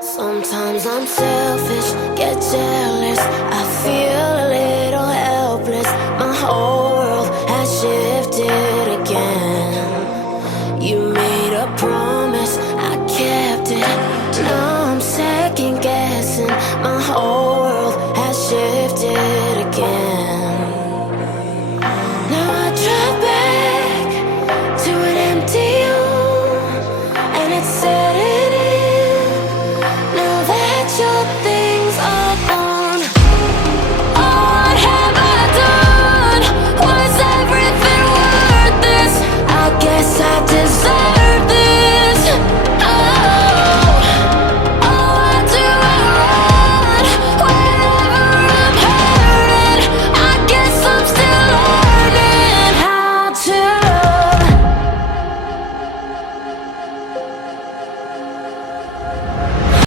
Sometimes I'm selfish, get jealous. I feel a little helpless. My whole world has shifted.